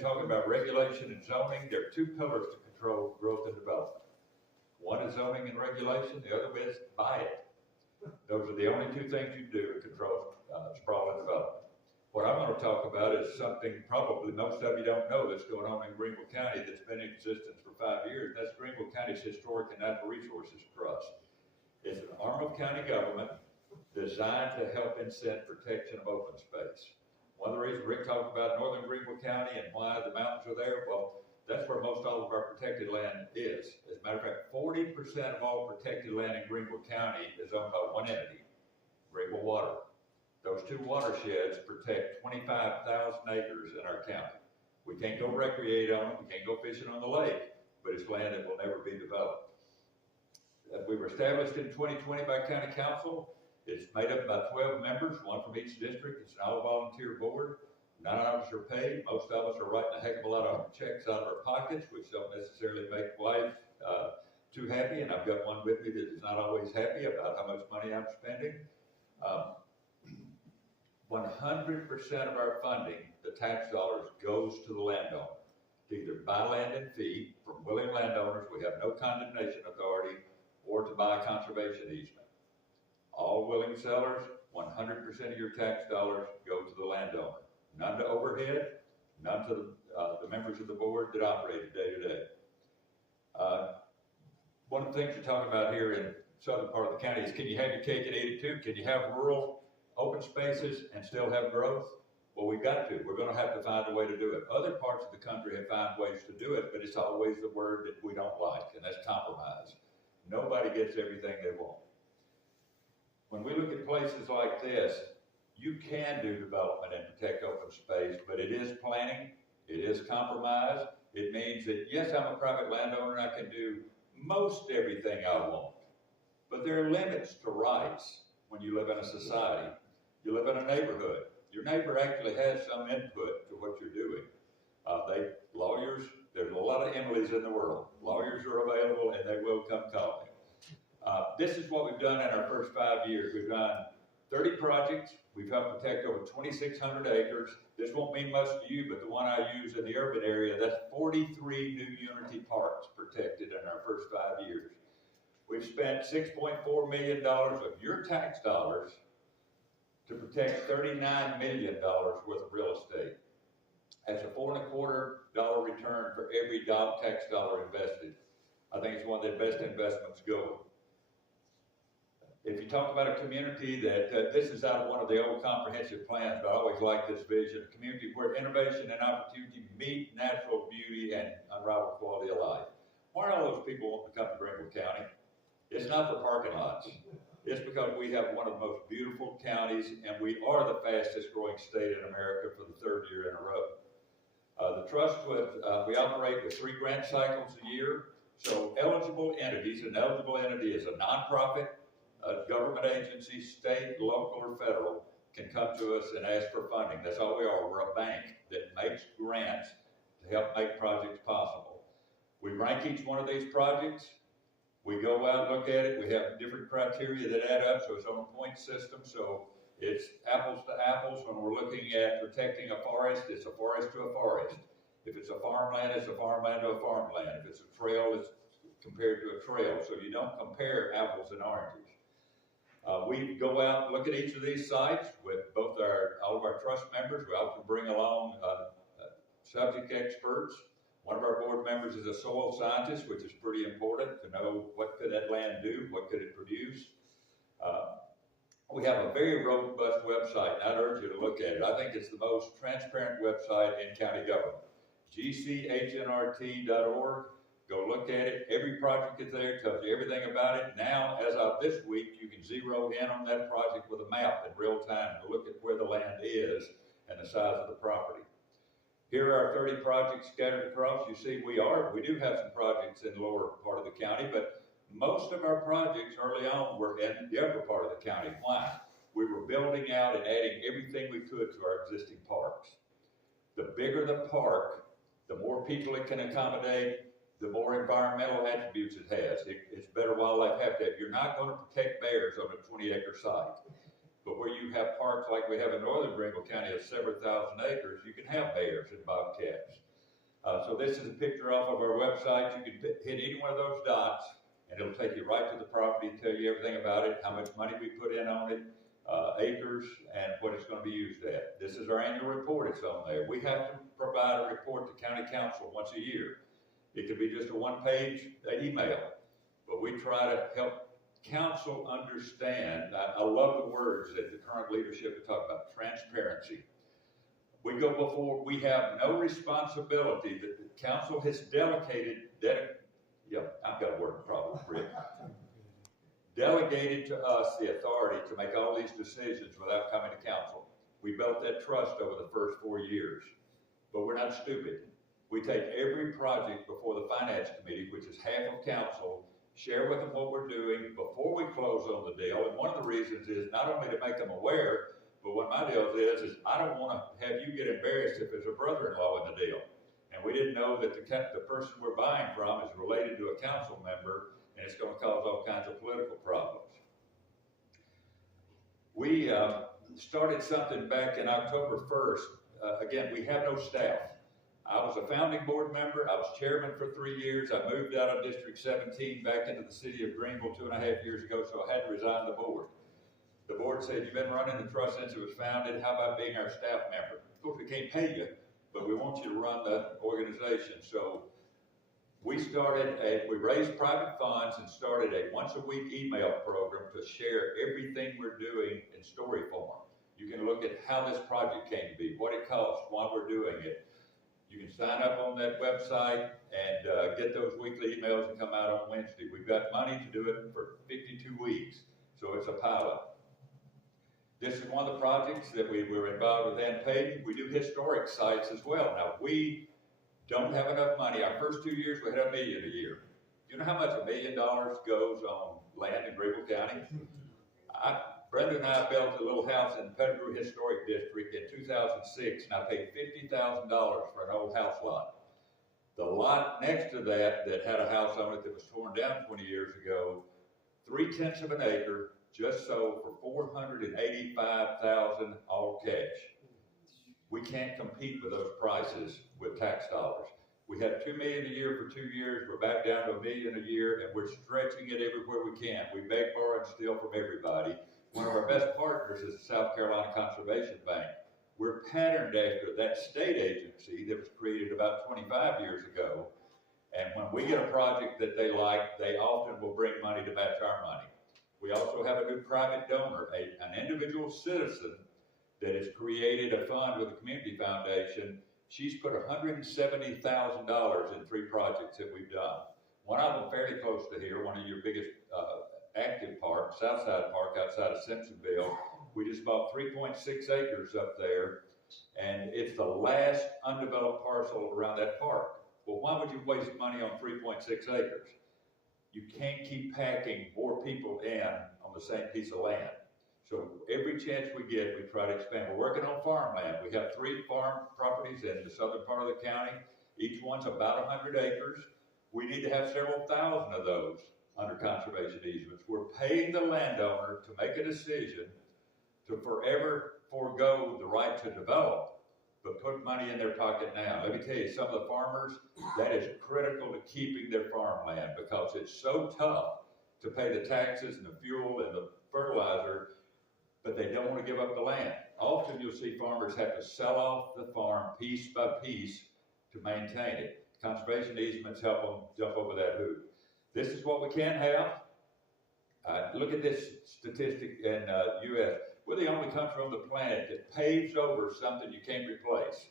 talking about regulation and zoning. There are two pillars to control growth and development. One is zoning and regulation, the other is buy it. Those are the only two things you do to control sprawl and development. What I'm going to talk about is something probably most of you don't know that's going on in Greenville County that's been in existence for 5 years. That's Greenville County's Historic and Natural Resources Trust. It's an arm of county government designed to help incent protection of open space. One of the reasons Rick talked about northern Greenville County and why the mountains are there, well, that's where most all of our protected land is. As a matter of fact, 40% of all protected land in Greenville County is owned by one entity, Greenville Water. Those two watersheds protect 25,000 acres in our county. We can't go recreate on it, we can't go fishing on the lake, but it's land that will never be developed. We were established in 2020 by County Council. It's made up by 12 members, one from each district. It's an all-volunteer board. None of us are paid. Most of us are writing a heck of a lot of checks out of our pockets, which don't necessarily make life too happy. And I've got one with me that is not always happy about how much money I'm spending. 100% of our funding, the tax dollars, goes to the landowner to either buy land and fee from willing landowners, we have no condemnation authority, or to buy a conservation easement. All willing sellers, 100% of your tax dollars go to the landowner. None to overhead, none to the members of the board that operate it day to day. One of the things you're talking about here in southern part of the county is, can you have your cake and eat it too? Can you have rural open spaces and still have growth? Well, we've got to. We're going to have to find a way to do it. Other parts of the country have found ways to do it, but it's always the word that we don't like, and that's compromise. Nobody gets everything they want. When we look at places like this, you can do development and protect open space, but it is planning, it is compromise. It means that, yes, I'm a private landowner and I can do most everything I want, but there are limits to rights when you live in a society. You live in a neighborhood. Your neighbor actually has some input to what you're doing. Lawyers, there's a lot of Emilys in the world. Lawyers are available and they will come calling. This is what we've done in our first 5 years. We've done 30 projects. We've helped protect over 2,600 acres. This won't mean much to you, but the one I use in the urban area, that's 43 new Unity parks protected in our first 5 years. We've spent $6.4 million of your tax dollars to protect $39 million worth of real estate. That's a $4.25 return for every tax dollar invested. I think it's one of the best investments going. If you talk about a community that, this is out of one of the old comprehensive plans, but I always like this vision, a community where innovation and opportunity meet natural beauty and unrivaled quality of life. Why are all those people want to come to Greenville County? It's not for parking lots. It's because we have one of the most beautiful counties, and we are the fastest growing state in America for the 3rd year in a row. The trust, we operate with 3 grant cycles a year. So eligible entities, an eligible entity is a nonprofit, a government agency, state, local, or federal, can come to us and ask for funding. That's all we are. We're a bank that makes grants to help make projects possible. We rank each one of these projects. We go out and look at it. We have different criteria that add up, so it's on a point system. So it's apples to apples. When we're looking at protecting a forest, it's a forest to a forest. If it's a farmland, it's a farmland to a farmland. If it's a trail, it's compared to a trail. So you don't compare apples and oranges. We go out and look at each of these sites with both all of our trust members. We often bring along subject experts. One of our board members is a soil scientist, which is pretty important to know what could that land do, what could it produce. We have a very robust website, and I'd urge you to look at it. I think it's the most transparent website in county government. GCHNRT.org. Go look at it. Every project is there, tells you everything about it. Now, as of this week, you can zero in on that project with a map in real time to look at where the land is and the size of the property. Here are 30 projects scattered across. You see, we do have some projects in the lower part of the county, but most of our projects early on were in the upper part of the county. Why? We were building out and adding everything we could to our existing parks. The bigger the park, the more people it can accommodate, the more environmental attributes it has. It's better wildlife habitat. You're not going to protect bears on a 20-acre site. But where you have parks like we have in northern Greenville County of several thousand acres, you can have bears and bobcats. So this is a picture off of our website. You can hit any one of those dots, and it'll take you right to the property and tell you everything about it, how much money we put in on it, acres, and what it's going to be used at. This is our annual report. It's on there. We have to provide a report to county council once a year. It could be just a one-page email, but we try to help council understand. I love the words that the current leadership is talking about: transparency. We go before, we have no responsibility that the council has delegated, I've got a word problem, Rick. Delegated to us the authority to make all these decisions without coming to council. We built that trust over the first 4 years, but we're not stupid. We take every project before the finance committee, which is half of council, share with them what we're doing before we close on the deal. And one of the reasons is not only to make them aware, but what my deal is I don't want to have you get embarrassed if there's a brother-in-law in the deal. And we didn't know that the person we're buying from is related to a council member, and it's going to cause all kinds of political problems. We started something back in October 1st. Again, we have no staff. I was a founding board member. I was chairman for 3 years. I moved out of District 17 back into the city of Greenville 2.5 years ago, so I had to resign the board. The board said, you've been running the trust since it was founded. How about being our staff member? Of course, we can't pay you, but we want you to run the organization. So we raised private funds and started a once-a-week email program to share everything we're doing in story form. You can look at how this project came to be, what it costs, why we're doing it. You can sign up on that website and get those weekly emails and come out on Wednesday. We've got money to do it for 52 weeks, so it's a pilot. This is one of the projects that we were involved with Ann Payton. We do historic sites as well. Now, we don't have enough money. Our first 2 years, we had $1 million a year. You know how much $1 million goes on land in Greenville County? Brenda and I built a little house in Pettigrew Historic District in 2006, and I paid $50,000 for an old house lot. The lot next to that had a house on it that was torn down 20 years ago, 3/10 of an acre, just sold for $485,000 all cash. We can't compete with those prices with tax dollars. We had $2 million a year for 2 years. We're back down to $1 million a year, and we're stretching it everywhere we can. We beg, borrow, and steal from everybody. One of our best partners is the South Carolina Conservation Bank. We're patterned after that state agency that was created about 25 years ago. And when we get a project that they like, they often will bring money to match our money. We also have a new private donor, an individual citizen that has created a fund with the Community Foundation. She's put $170,000 in 3 projects that we've done. One of them fairly close to here, one of your biggest active parks, Southside Park outside of Simpsonville. We just bought 3.6 acres up there, and it's the last undeveloped parcel around that park. Well, why would you waste money on 3.6 acres? You can't keep packing more people in on the same piece of land. So every chance we get, we try to expand. We're working on farmland. We have 3 farm properties in the southern part of the county. Each one's about 100 acres. We need to have several thousand of those under conservation easements. We're paying the landowner to make a decision to forever forego the right to develop, but put money in their pocket now. Let me tell you, some of the farmers, that is critical to keeping their farmland because it's so tough to pay the taxes and the fuel and the fertilizer, but they don't want to give up the land. Often you'll see farmers have to sell off the farm piece by piece to maintain it. Conservation easements help them jump over that hoop. This is what we can have. Look at this statistic in U.S. We're the only country on the planet that paves over something you can't replace,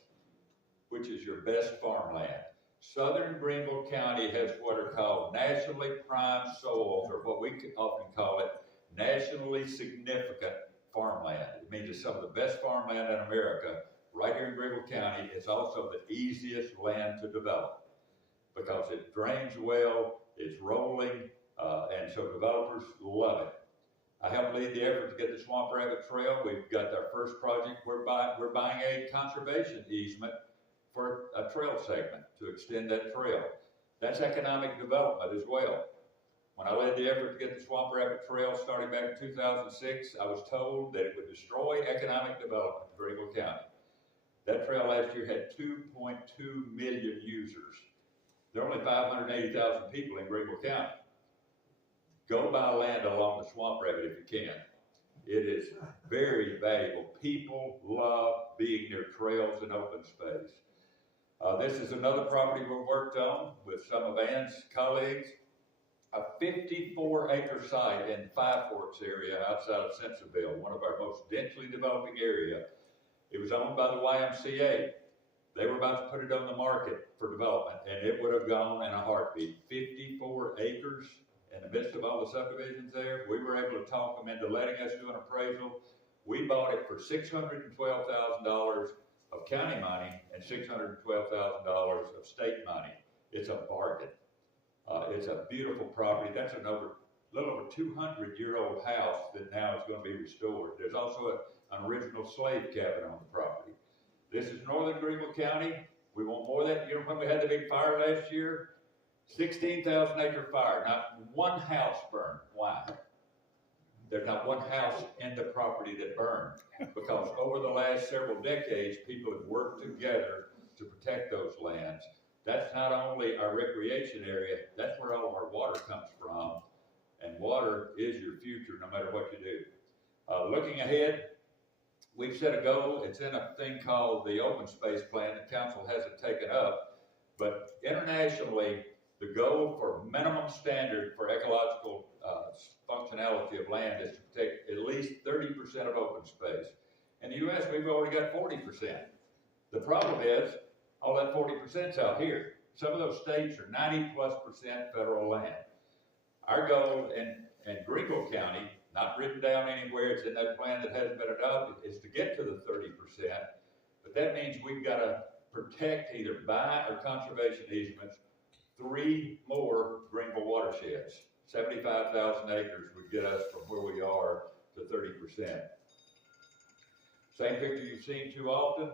which is your best farmland. Southern Greenville County has what are called nationally prime soils, or what we often call it, nationally significant farmland. It means it's some of the best farmland in America. Right here in Greenville County, it's also the easiest land to develop because it drains well, it's rolling, and so developers love it. I helped lead the effort to get the Swamp Rabbit Trail. We've got our first project. We're buying a conservation easement for a trail segment to extend that trail. That's economic development as well. When I led the effort to get the Swamp Rabbit Trail starting back in 2006, I was told that it would destroy economic development in Greenville County. That trail last year had 2.2 million users. There are only 580,000 people in Greenville County. Go buy land along the Swamp Rabbit if you can. It is very valuable. People love being near trails and open space. This is another property we worked on with some of Ann's colleagues. A 54-acre site in Five Forks area outside of Simpsonville, one of our most densely developing area. It was owned by the YMCA. They were about to put it on the market for development, and it would have gone in a heartbeat. 54 acres in the midst of all the subdivisions there. We were able to talk them into letting us do an appraisal. We bought it for $612,000 of county money and $612,000 of state money. It's a bargain. It's a beautiful property. That's a little over 200-year-old house that now is going to be restored. There's also an original slave cabin on the property. This is northern Greenville County. We want more of that. You know, when we had the big fire last year, 16,000-acre fire, not one house burned. Why? There's not one house in the property that burned, because over the last several decades, people have worked together to protect those lands. That's not only our recreation area, that's where all of our water comes from, and water is your future no matter what you do. Looking ahead, we've set a goal. It's in a thing called the open space plan that council hasn't taken up, but internationally, the goal for minimum standard for ecological functionality of land is to protect at least 30% of open space. In the U.S., we've already got 40%. The problem is, all that 40% is out here. Some of those states are 90+% federal land. Our goal in Greenville County, not written down anywhere, it's in that plan that hasn't been adopted, is to get to the 30%. But that means we've got to protect either by or conservation easements 3 more Greenville watersheds. 75,000 acres would get us from where we are to 30%. Same picture you've seen too often.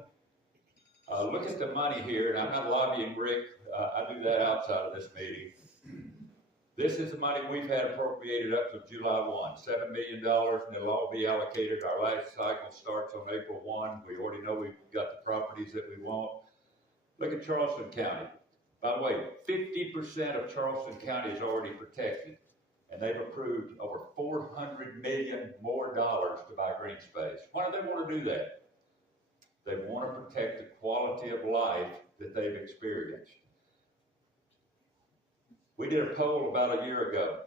Look at the money here, and I'm not lobbying Rick. I do that outside of this meeting. This is the money we've had appropriated up to July 1, $7 million, and it'll all be allocated. Our last cycle starts on April 1. We already know we've got the properties that we want. Look at Charleston County. By the way, 50% of Charleston County is already protected, and they've approved over $400 million more to buy green space. Why do they want to do that? They want to protect the quality of life that they've experienced. We did a poll about a year ago,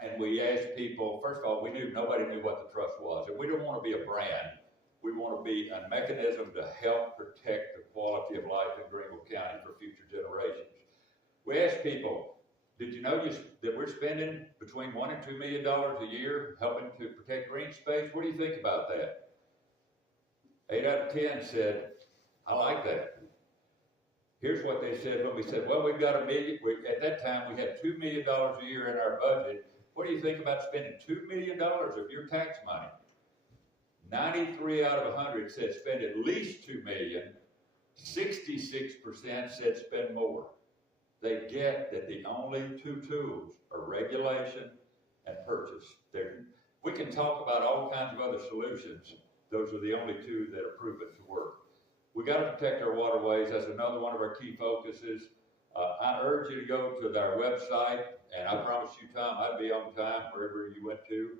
and we asked people, first of all, nobody knew what the trust was, and we don't want to be a brand. We want to be a mechanism to help protect the quality of life in Greenville County for future generations. We asked people, did you know that we're spending between $1 and $2 million a year helping to protect green space? What do you think about that? 8 out of 10 said, I like that. Here's what they said when we said, well, we've got $1 million. At that time, we had $2 million a year in our budget. What do you think about spending $2 million of your tax money? 93 out of 100 said spend at least $2 million. 66% said spend more. They get that the only 2 tools are regulation and purchase. We can talk about all kinds of other solutions. Those are the only 2 that are proven to work. We got to protect our waterways. That's another one of our key focuses. I urge you to go to our website, and I promise you, Tom, I'd be on time wherever you went to.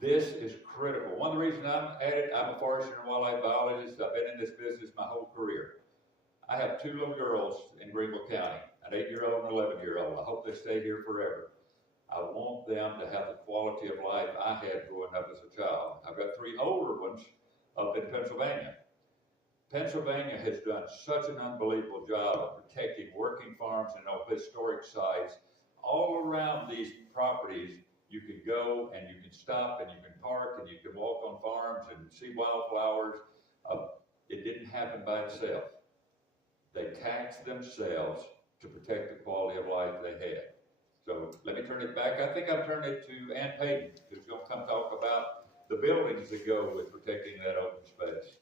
This is critical. One of the reasons I'm at it, I'm a forestry and wildlife biologist. I've been in this business my whole career. I have 2 little girls in Greenville County, an 8-year-old and an 11-year-old. I hope they stay here forever. I want them to have the quality of life I had growing up as a child. I've got 3 older ones up in Pennsylvania. Pennsylvania has done such an unbelievable job of protecting working farms and historic sites. All around these properties, you can go and you can stop and you can park and you can walk on farms and see wildflowers. It didn't happen by itself. They taxed themselves to protect the quality of life they had. So let me turn it back. I think I've turned it to Ann Payton, who's going to come talk about the buildings that go with protecting that open space.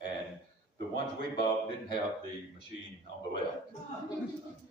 And the ones we bought didn't have the machine on the left.